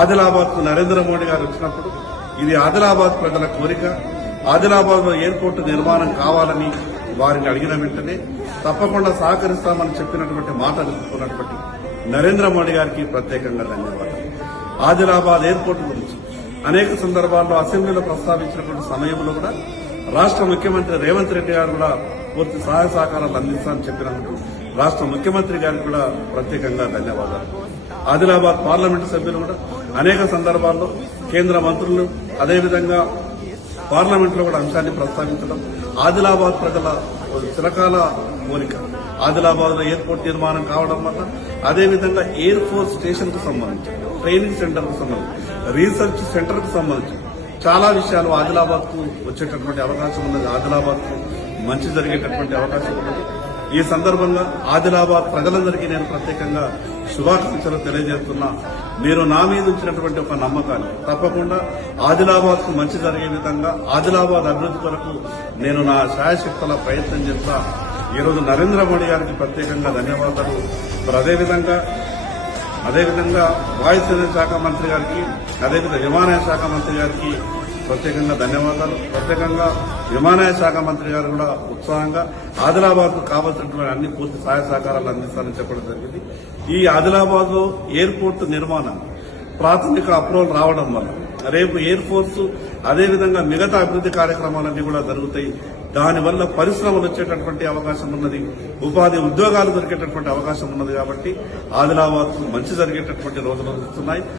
ఆదిలాబాద్ కు నరేంద్ర మోడీ గారు వచ్చినప్పుడు ఇది ఆదిలాబాద్ ప్రజల కోరిక, ఆదిలాబాద్ లో ఎయిర్పోర్టు నిర్మాణం కావాలని వారిని అడిగిన వెంటనే తప్పకుండా సహకరిస్తామని చెప్పినటువంటి మాట నిలుపుకున్నటువంటి నరేంద్ర మోడీ గారికి ప్రత్యేకంగా ధన్యవాదాలు. ఆదిలాబాద్ ఎయిర్పోర్టు గురించి అనేక సందర్భాల్లో అసెంబ్లీలో ప్రస్తావించినటువంటి సమయంలో కూడా రాష్ట్ర ముఖ్యమంత్రి రేవంత్ రెడ్డి గారు కూడా పూర్తి సహాయ సహకారాలు అందిస్తామని చెప్పినందుకు రాష్ట్ర ముఖ్యమంత్రి గారికి కూడా ప్రత్యేకంగా ధన్యవాదాలు. ఆదిలాబాద్ పార్లమెంటు సభ్యులు కూడా అనేక సందర్భాల్లో కేంద్ర మంత్రులు అదేవిధంగా పార్లమెంట్ లో కూడా అంశాన్ని ప్రస్తావించడం ఆదిలాబాద్ ప్రజల చిరకాల కోరిక. ఆదిలాబాద్ లో ఎయిర్పోర్ట్ నిర్మాణం కావడం వల్ల అదేవిధంగా ఎయిర్ ఫోర్స్ స్టేషన్ కు సంబంధించి, ట్రైనింగ్ సెంటర్ కు సంబంధించి, రీసెర్చ్ సెంటర్ కు సంబంధించి చాలా విషయాలు ఆదిలాబాద్ కు వచ్చేటటువంటి అవకాశం ఉన్నది. ఆదిలాబాద్ కు మంచి జరిగేటటువంటి అవకాశం ఉన్నది. ఈ సందర్భంగా ఆదిలాబాద్ ప్రజలందరికీ నేను ప్రత్యేకంగా శుభాకాంక్షలు తెలియజేస్తున్నా. మీరు నా మీద ఉంచినటువంటి ఒక నమ్మకాన్ని తప్పకుండా ఆదిలాబాద్ కు మంచి జరిగే విధంగా ఆదిలాబాద్ అభివృద్ధి కొరకు నేను నా శాయశక్తుల ప్రయత్నం చేస్తా. ఈరోజు నరేంద్ర మోడీ గారికి ప్రత్యేకంగా ధన్యవాదాలు. మరి అదేవిధంగా వాయుసేన శాఖ మంత్రి గారికి, అదేవిధంగా విమానయాన శాఖ మంత్రి గారికి ప్రత్యేకంగా ధన్యవాదాలు. ప్రత్యేకంగా విమానయాన శాఖ మంత్రి గారు కూడా ఉత్సాహంగా ఆదిలాబాద్ కు కావాల్సినటువంటి అన్ని పూర్తి సహాయ సహకారాలు అందిస్తారని చెప్పడం జరిగింది. ఈ ఆదిలాబాద్ లో ఎయిర్పోర్టు నిర్మాణం ప్రాథమిక అప్రూవల్ రావడం వల్ల రేపు ఎయిర్ ఫోర్స్ అదేవిధంగా మిగతా అభివృద్ధి కార్యక్రమాలన్నీ కూడా జరుగుతాయి. దానివల్ల పరిశ్రమలు వచ్చేటటువంటి అవకాశం ఉన్నది, ఉపాధి ఉద్యోగాలు దొరికేటటువంటి అవకాశం ఉన్నది. కాబట్టి ఆదిలాబాద్ కు మంచి జరిగేటటువంటి రోజులు వస్తున్నాయి.